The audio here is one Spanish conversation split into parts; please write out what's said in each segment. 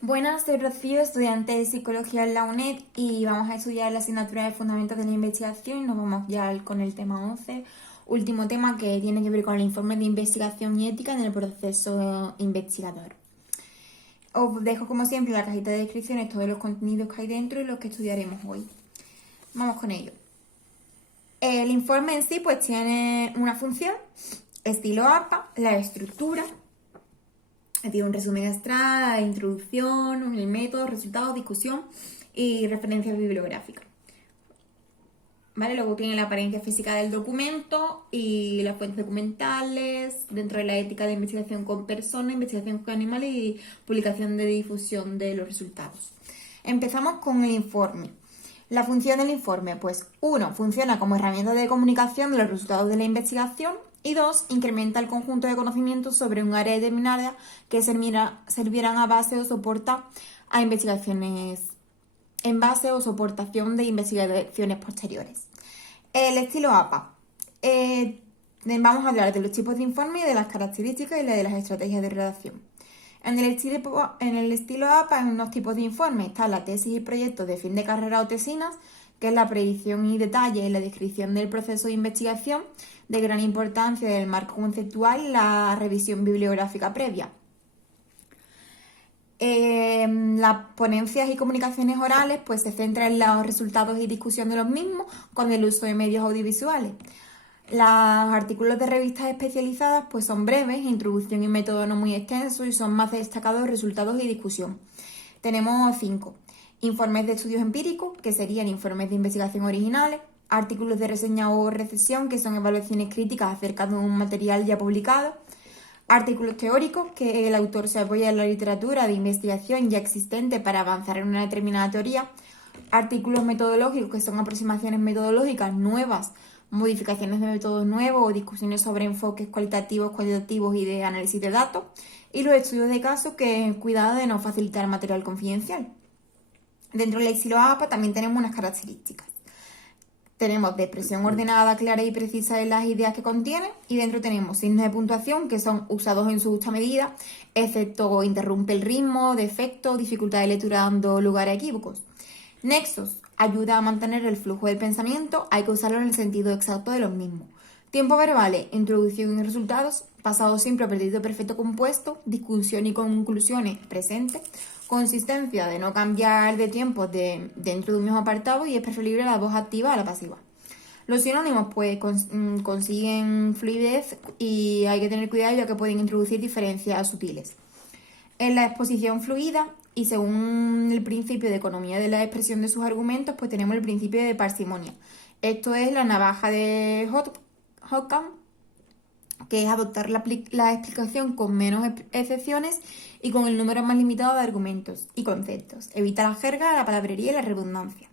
Buenas, soy Rocío, estudiante de Psicología en la UNED y vamos a estudiar la asignatura de Fundamentos de la Investigación y nos vamos ya con el tema 11, último tema que tiene que ver con el informe de investigación y ética en el proceso investigador. Os dejo como siempre en la cajita de descripciones todos los contenidos que hay dentro y los que estudiaremos hoy. Vamos con ello. El informe en sí pues tiene una función, estilo APA, la estructura. Tiene un resumen extra, introducción, el método, resultados, discusión y referencias bibliográficas. ¿Vale? Luego tiene la apariencia física del documento y las fuentes documentales, dentro de la ética de investigación con personas, investigación con animales y publicación de difusión de los resultados. Empezamos con el informe. La función del informe, pues 1. Funciona como herramienta de comunicación de los resultados de la investigación. Y 2. Incrementa el conjunto de conocimientos sobre un área determinada que servirán a base o soporta a investigaciones en base o soportación de investigaciones posteriores. El estilo APA. Vamos a hablar de los tipos de informe y de las características y de las estrategias de redacción. En el estilo APA, en unos tipos de informe están la tesis y proyectos de fin de carrera o tesinas, que es la predicción y detalle y la descripción del proceso de investigación, de gran importancia del marco conceptual y la revisión bibliográfica previa. Las ponencias y comunicaciones orales pues se centran en los resultados y discusión de los mismos con el uso de medios audiovisuales. Los artículos de revistas especializadas pues son breves, introducción y método no muy extenso y son más destacados resultados y discusión. Tenemos 5. Informes de estudios empíricos, que serían informes de investigación originales. Artículos de reseña o recensión, que son evaluaciones críticas acerca de un material ya publicado. Artículos teóricos, que el autor se apoya en la literatura de investigación ya existente para avanzar en una determinada teoría. Artículos metodológicos, que son aproximaciones metodológicas nuevas, modificaciones de métodos nuevos o discusiones sobre enfoques cualitativos, cuantitativos y de análisis de datos. Y los estudios de caso, que cuidado de no facilitar material confidencial. Dentro del estilo APA también tenemos unas características. Tenemos de expresión ordenada, clara y precisa de las ideas que contiene, y dentro tenemos signos de puntuación que son usados en su justa medida, excepto interrumpe el ritmo, defecto, dificultad de lectura dando lugar a equívocos. Nexos, ayuda a mantener el flujo del pensamiento, hay que usarlo en el sentido exacto de los mismos. Tiempo verbales, introducción y resultados, pasado simple o pretérito perfecto compuesto, discusión y conclusiones, presente. Consistencia de no cambiar de tiempo dentro de un mismo apartado y es preferible la voz activa a la pasiva. Los sinónimos pues consiguen fluidez y hay que tener cuidado ya que pueden introducir diferencias sutiles. En la exposición fluida y según el principio de economía de la expresión de sus argumentos, pues tenemos el principio de parsimonia. Esto es la navaja de Occam, que es adoptar la explicación con menos excepciones y con el número más limitado de argumentos y conceptos. Evita la jerga, la palabrería y la redundancia.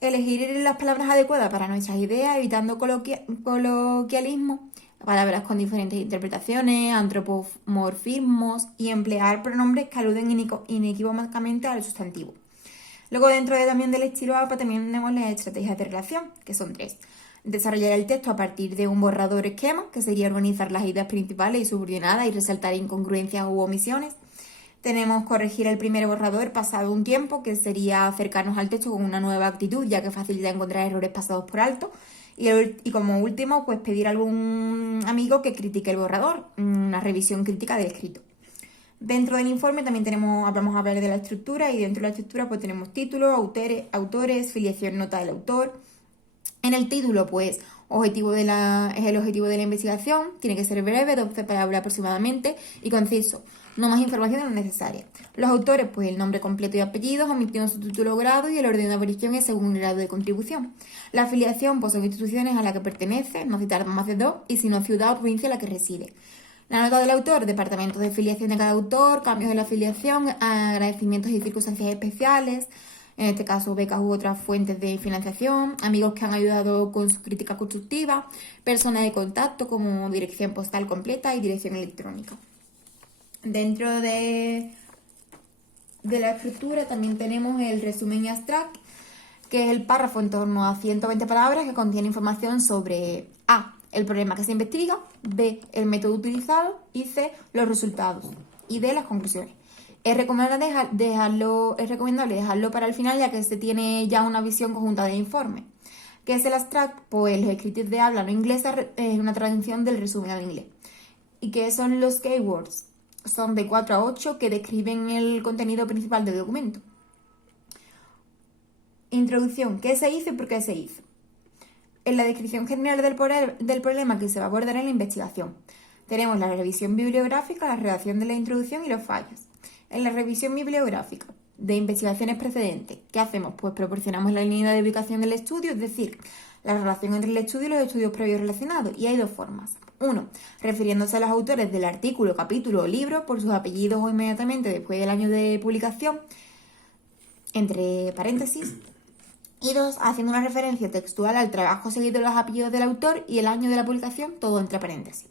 Elegir las palabras adecuadas para nuestras ideas, evitando coloquialismo, palabras con diferentes interpretaciones, antropomorfismos y emplear pronombres que aluden inequívocamente al sustantivo. Luego, dentro también del estilo APA, también tenemos las estrategias de relación, que son 3. Desarrollar el texto a partir de un borrador esquema, que sería organizar las ideas principales y subordinadas y resaltar incongruencias u omisiones. Tenemos corregir el primer borrador pasado un tiempo, que sería acercarnos al texto con una nueva actitud, ya que facilita encontrar errores pasados por alto. Y como último, pues pedir a algún amigo que critique el borrador, una revisión crítica del escrito. Dentro del informe también vamos a hablar de la estructura y dentro de la estructura pues tenemos título, autores, filiación, nota del autor. En el título, pues, es el objetivo de la investigación, tiene que ser breve, 12 palabras aproximadamente, y conciso, no más información de lo necesaria. Los autores, pues, el nombre completo y apellidos, omitiendo su título o grado, y el orden de aparición es según el grado de contribución. La afiliación, pues, son instituciones a las que pertenece, no citar más de 2, y si no ciudad o provincia en la que reside. La nota del autor, departamentos de filiación de cada autor, cambios de la afiliación, agradecimientos y circunstancias especiales, en este caso becas u otras fuentes de financiación, amigos que han ayudado con su crítica constructiva, personas de contacto como dirección postal completa y dirección electrónica. Dentro de la estructura también tenemos el resumen y abstract, que es el párrafo en torno a 120 palabras que contiene información sobre A, el problema que se investiga, B, el método utilizado y C, los resultados y D, las conclusiones. Es recomendable dejarlo para el final, ya que se tiene ya una visión conjunta del informe. ¿Qué es el abstract? Pues los escritos de habla no inglesa es una traducción del resumen al inglés. ¿Y qué son los keywords? Son de 4 a 8 que describen el contenido principal del documento. Introducción. ¿Qué se hizo y por qué se hizo? En la descripción general del problema que se va a abordar en la investigación. Tenemos la revisión bibliográfica, la redacción de la introducción y los fallos. En la revisión bibliográfica de investigaciones precedentes, ¿qué hacemos? Pues proporcionamos la línea de ubicación del estudio, es decir, la relación entre el estudio y los estudios previos relacionados. Y hay dos formas. Uno, refiriéndose a los autores del artículo, capítulo o libro por sus apellidos o inmediatamente después del año de publicación, entre paréntesis. Y dos, haciendo una referencia textual al trabajo seguido de los apellidos del autor y el año de la publicación, todo entre paréntesis.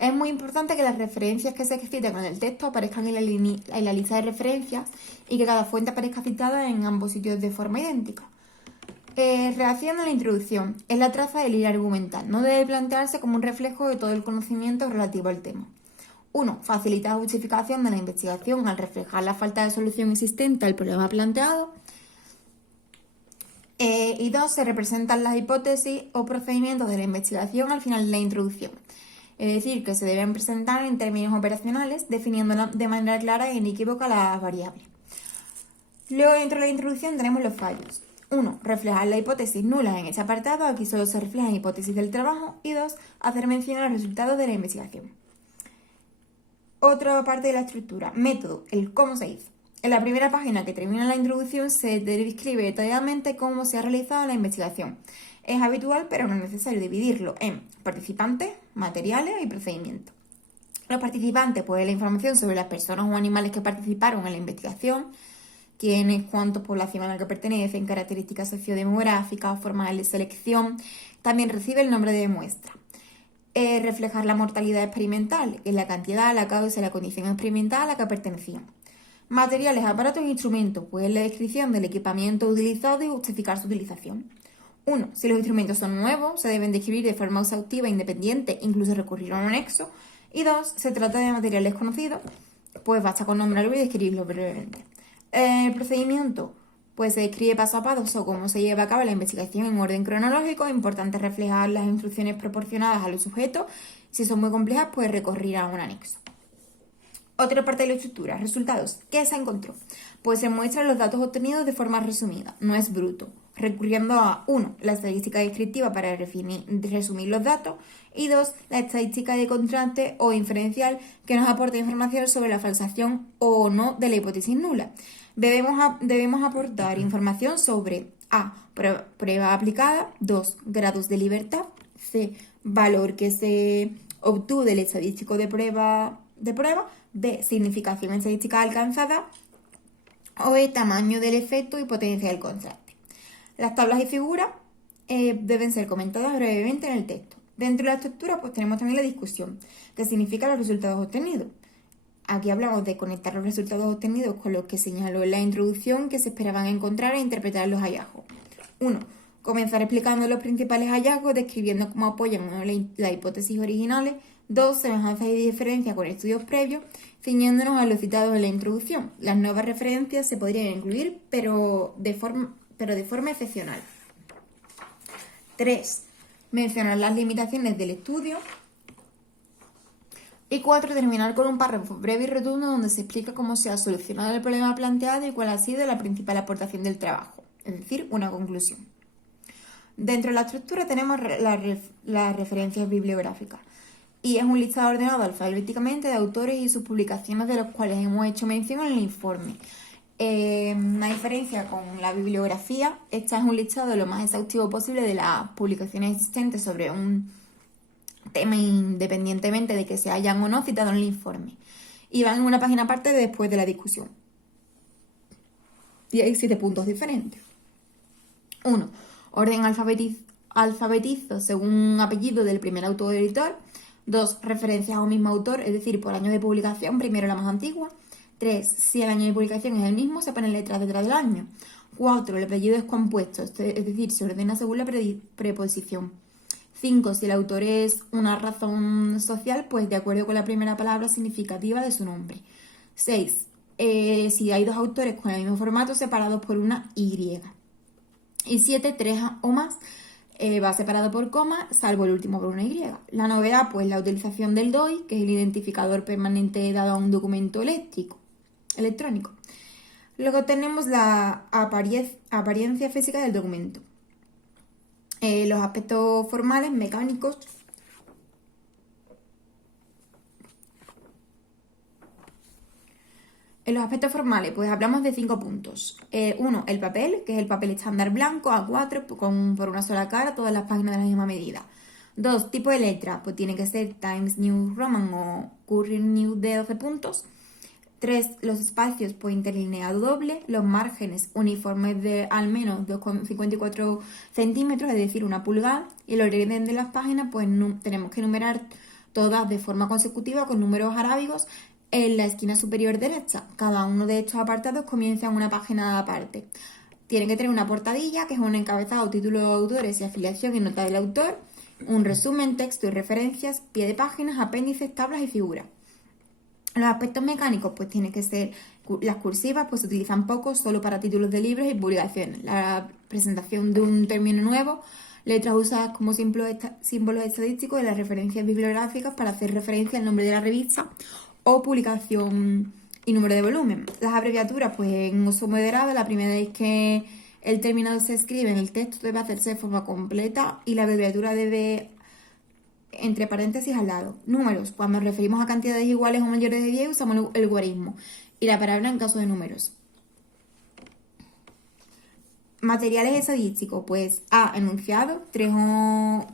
Es muy importante que las referencias que se citan en el texto aparezcan en la lista de referencias y que cada fuente aparezca citada en ambos sitios de forma idéntica. Redacción de la introducción. Es la traza del hilo argumental. No debe plantearse como un reflejo de todo el conocimiento relativo al tema. 1. Facilita la justificación de la investigación al reflejar la falta de solución existente al problema planteado. Y 2. Se representan las hipótesis o procedimientos de la investigación al final de la introducción. Es decir, que se deben presentar en términos operacionales, definiendo de manera clara e inequívoca las variables. Luego, dentro de la introducción, tenemos los fallos. 1. Reflejar las hipótesis nulas en este apartado. Aquí solo se reflejan hipótesis del trabajo. Y 2. Hacer mención a los resultados de la investigación. Otra parte de la estructura. Método. El cómo se hizo. En la primera página que termina la introducción se describe detalladamente cómo se ha realizado la investigación. Es habitual, pero no es necesario dividirlo en participantes, materiales y procedimientos. Los participantes, pues la información sobre las personas o animales que participaron en la investigación, quiénes, cuántos, población a la que pertenecen, características sociodemográficas, formas de selección. También recibe el nombre de muestra. Reflejar la mortalidad experimental, que es la cantidad, la causa y la condición experimental a la que pertenecían. Materiales, aparatos e instrumentos, pues la descripción del equipamiento utilizado y justificar su utilización. 1. Si los instrumentos son nuevos, se deben describir de forma exhaustiva e independiente, incluso recurrir a un anexo. Y 2. Se trata de materiales conocidos, pues basta con nombrarlo y describirlo brevemente. El procedimiento, pues se describe paso a paso cómo se lleva a cabo la investigación en orden cronológico. Es importante reflejar las instrucciones proporcionadas a los sujetos. Si son muy complejas, pues recurrir a un anexo. Otra parte de la estructura, resultados. ¿Qué se encontró? Pues se muestran los datos obtenidos de forma resumida, no es bruto, recurriendo a 1. La estadística descriptiva para resumir los datos y 2. La estadística de contraste o inferencial que nos aporta información sobre la falsación o no de la hipótesis nula. Debemos aportar información sobre A. Prueba aplicada, 2. Grados de libertad, C. Valor que se obtuvo del estadístico de prueba, B. Significación estadística alcanzada o E. Tamaño del efecto y potencia del contraste. Las tablas y figuras deben ser comentadas brevemente en el texto. Dentro de la estructura pues tenemos también la discusión, que significa los resultados obtenidos. Aquí hablamos de conectar los resultados obtenidos con los que señaló en la introducción que se esperaban encontrar e interpretar los hallazgos. 1. Comenzar explicando los principales hallazgos, describiendo cómo apoyan las hipótesis originales. 2. Semejanzas y diferencias con estudios previos, ciñéndonos a los citados en la introducción. Las nuevas referencias se podrían incluir, pero de forma excepcional. 3. Mencionar las limitaciones del estudio. Y 4. Terminar con un párrafo breve y rotundo donde se explica cómo se ha solucionado el problema planteado y cuál ha sido la principal aportación del trabajo, es decir, una conclusión. Dentro de la estructura tenemos las referencias bibliográficas. Y es un listado ordenado alfabéticamente de autores y sus publicaciones de los cuales hemos hecho mención en el informe. Una diferencia con la bibliografía, esta es un listado lo más exhaustivo posible de las publicaciones existentes sobre un tema independientemente de que se hayan o no citado en el informe. Y van en una página aparte después de la discusión. Y hay 7 puntos diferentes. 1. Orden alfabetizo según apellido del primer autor o editor. 2. Referencias a un mismo autor, es decir, por año de publicación, primero la más antigua. 3. Si el año de publicación es el mismo, se ponen letras detrás del año. 4. El apellido es compuesto, es decir, se ordena según la preposición. 5. Si el autor es una razón social, pues de acuerdo con la primera palabra significativa de su nombre. 6. si hay dos autores con el mismo formato separados por una Y. Y 7, 3 o más, va separado por coma, salvo el último por una Y. La novedad, pues la utilización del DOI, que es el identificador permanente dado a un documento electrónico. Luego tenemos la apariencia física del documento. Los aspectos formales, mecánicos. En los aspectos formales, pues hablamos de 5 puntos. 1, el papel, que es el papel estándar blanco A4 por una sola cara, todas las páginas de la misma medida. 2, tipo de letra, pues tiene que ser Times New Roman o Current New de 12 puntos. 3, los espacios, pues interlineado doble. Los márgenes uniformes de al menos 2,54 centímetros, es decir, 1 pulgada. Y el orden de las páginas, pues tenemos que numerar todas de forma consecutiva con números arábigos en la esquina superior derecha. Cada uno de estos apartados comienza en una página aparte. Tiene que tener una portadilla, que es un encabezado, título de autores y afiliación y nota del autor, un resumen, texto y referencias, pie de páginas, apéndices, tablas y figuras. Los aspectos mecánicos, pues tiene que ser las cursivas, pues se utilizan poco, solo para títulos de libros y publicaciones. La presentación de un término nuevo, letras usadas como símbolos estadísticos y las referencias bibliográficas para hacer referencia al nombre de la revista o publicación y número de volumen. Las abreviaturas, pues en uso moderado, la primera vez que el término se escribe en el texto debe hacerse de forma completa y la abreviatura debe entre paréntesis al lado. Números, cuando nos referimos a cantidades iguales o mayores de 10 usamos el guarismo y la palabra en caso de números. Materiales estadísticos, pues A, enunciado, 3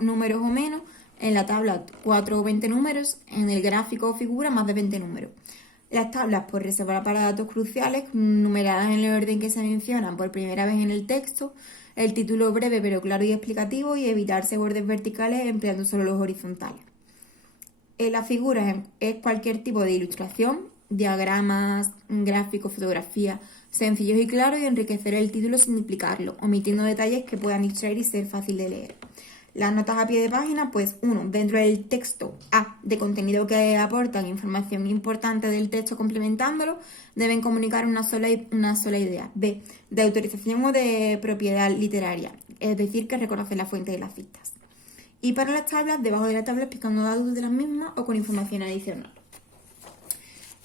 números o menos. En la tabla 4 o 20 números, en el gráfico o figura más de 20 números. Las tablas, pues reservar para datos cruciales, numeradas en el orden que se mencionan por primera vez en el texto, el título breve pero claro y explicativo y evitarse bordes verticales empleando solo los horizontales. Las figuras es cualquier tipo de ilustración, diagramas, gráficos, fotografías, sencillos y claros y enriquecer el título sin duplicarlo, omitiendo detalles que puedan distraer y ser fácil de leer. Las notas a pie de página, pues 1, dentro del texto A, de contenido que aportan información importante del texto complementándolo, deben comunicar una sola idea. B, de autorización o de propiedad literaria, es decir, que reconocen la fuente de las citas. Y para las tablas, debajo de la tabla explicando datos de las mismas o con información adicional.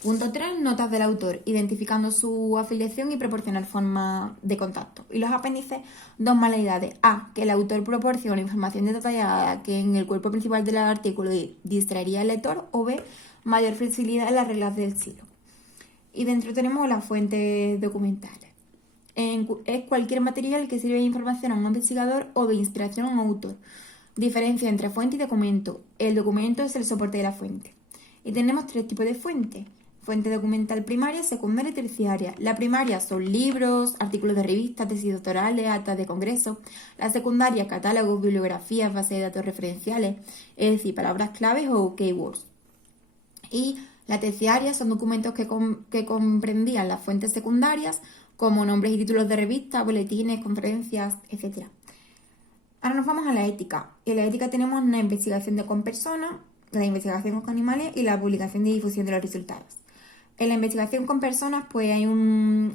Punto 3, notas del autor, identificando su afiliación y proporcionar forma de contacto. Y los apéndices, 2 modalidades. A, que el autor proporciona información detallada que en el cuerpo principal del artículo distraería al lector. O B, mayor flexibilidad en las reglas del estilo. Y dentro tenemos las fuentes documentales. Es cualquier material que sirve de información a un investigador o de inspiración a un autor. Diferencia entre fuente y documento. El documento es el soporte de la fuente. Y tenemos 3 tipos de fuentes. Fuente documental primaria, secundaria y terciaria. La primaria son libros, artículos de revistas, tesis doctorales, actas de congreso. La secundaria, catálogos, bibliografías, bases de datos referenciales, es decir, palabras claves o keywords. Y la terciaria son documentos que comprendían las fuentes secundarias, como nombres y títulos de revistas, boletines, conferencias, etc. Ahora nos vamos a la ética. En la ética tenemos una investigación con personas, la investigación con animales y la publicación y difusión de los resultados. En la investigación con personas, pues hay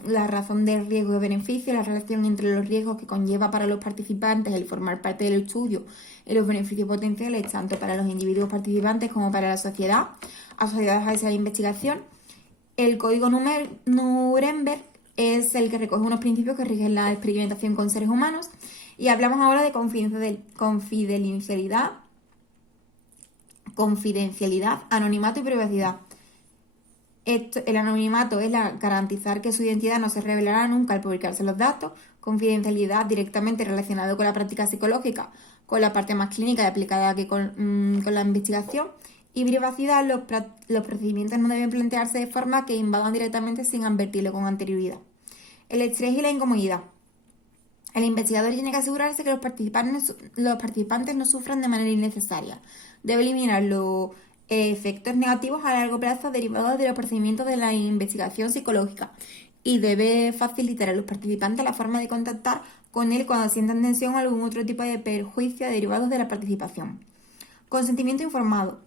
la razón del riesgo y beneficio, la relación entre los riesgos que conlleva para los participantes el formar parte del estudio y los beneficios potenciales tanto para los individuos participantes como para la sociedad asociadas a esa investigación. El código Nuremberg es el que recoge unos principios que rigen la experimentación con seres humanos y hablamos ahora de confidencialidad, anonimato y privacidad. El anonimato es garantizar que su identidad no se revelará nunca al publicarse los datos, confidencialidad directamente relacionado con la práctica psicológica, con la parte más clínica y aplicada que con la investigación, y privacidad, los procedimientos no deben plantearse de forma que invadan directamente sin advertirlo con anterioridad. El estrés y la incomodidad. El investigador tiene que asegurarse que los participantes no sufran de manera innecesaria. Debe eliminar los efectos negativos a largo plazo derivados de los procedimientos de la investigación psicológica y debe facilitar a los participantes la forma de contactar con él cuando sientan tensión o algún otro tipo de perjuicio derivados de la participación. Consentimiento informado.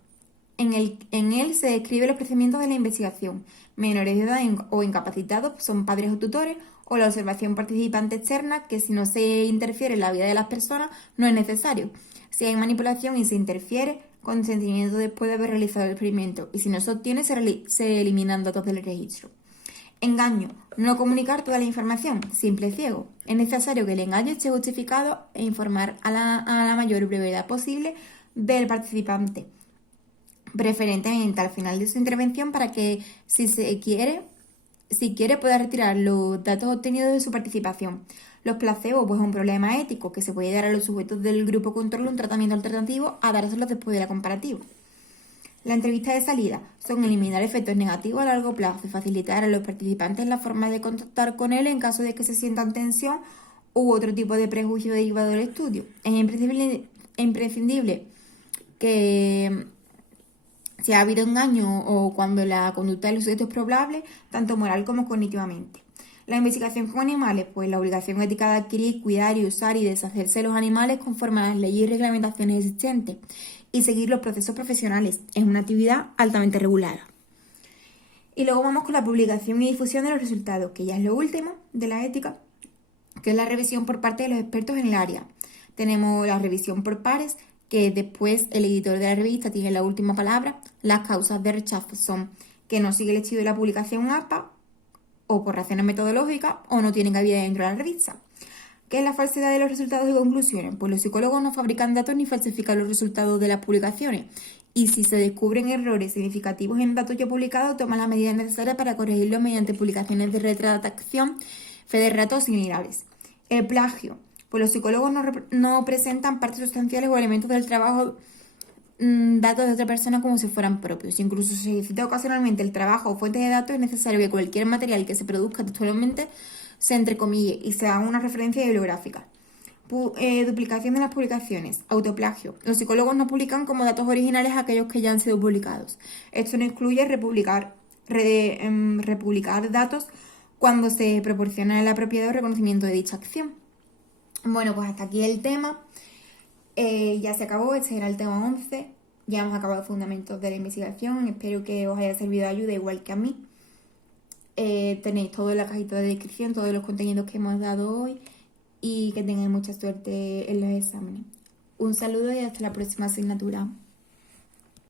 En él se describen los procedimientos de la investigación. Menores de edad o incapacitados son padres o tutores, o la observación participante externa, que si no se interfiere en la vida de las personas, no es necesario. Si hay manipulación y se interfiere, consentimiento después de haber realizado el experimento, y si no se obtiene, se eliminan datos del registro. Engaño. No comunicar toda la información. Simple ciego. Es necesario que el engaño esté justificado e informar a la mayor brevedad posible del participante, preferentemente al final de su intervención, para que si quiere pueda retirar los datos obtenidos de su participación. Los placebos, pues es un problema ético que se puede dar a los sujetos del grupo control un tratamiento alternativo a dárselos después de la comparativa. La entrevista de salida son eliminar efectos negativos a largo plazo y facilitar a los participantes la forma de contactar con él en caso de que se sientan tensión u otro tipo de prejuicio derivado del estudio. Es imprescindible que si ha habido engaño o cuando la conducta del sujeto es probable, tanto moral como cognitivamente. La investigación con animales, pues la obligación ética de adquirir, cuidar y usar y deshacerse de los animales conforme a las leyes y reglamentaciones existentes y seguir los procesos profesionales. Es una actividad altamente regulada. Y luego vamos con la publicación y difusión de los resultados, que ya es lo último de la ética, que es la revisión por parte de los expertos en el área. Tenemos la revisión por pares, que después el editor de la revista tiene la última palabra. Las causas de rechazo son que no sigue el estilo de la publicación APA, o por razones metodológicas, o no tienen cabida dentro de la revista. ¿Qué es la falsedad de los resultados y conclusiones? Pues los psicólogos no fabrican datos ni falsifican los resultados de las publicaciones. Y si se descubren errores significativos en datos ya publicados, toman las medidas necesarias para corregirlos mediante publicaciones de retractación, fe de datos similares. El plagio. Pues los psicólogos no presentan partes sustanciales o elementos del trabajo, datos de otra persona como si fueran propios. Incluso si se cita ocasionalmente el trabajo o fuentes de datos, es necesario que cualquier material que se produzca textualmente se entrecomille y se haga una referencia bibliográfica. Duplicación de las publicaciones. Autoplagio. Los psicólogos no publican como datos originales aquellos que ya han sido publicados. Esto no incluye republicar datos cuando se proporciona la propiedad o reconocimiento de dicha acción. Bueno, pues hasta aquí el tema. Ya se acabó, este era el tema 11. Ya hemos acabado fundamentos de la investigación. Espero que os haya servido de ayuda igual que a mí. Tenéis todo en la cajita de descripción, todos los contenidos que hemos dado hoy, y que tengáis mucha suerte en los exámenes. Un saludo y hasta la próxima asignatura.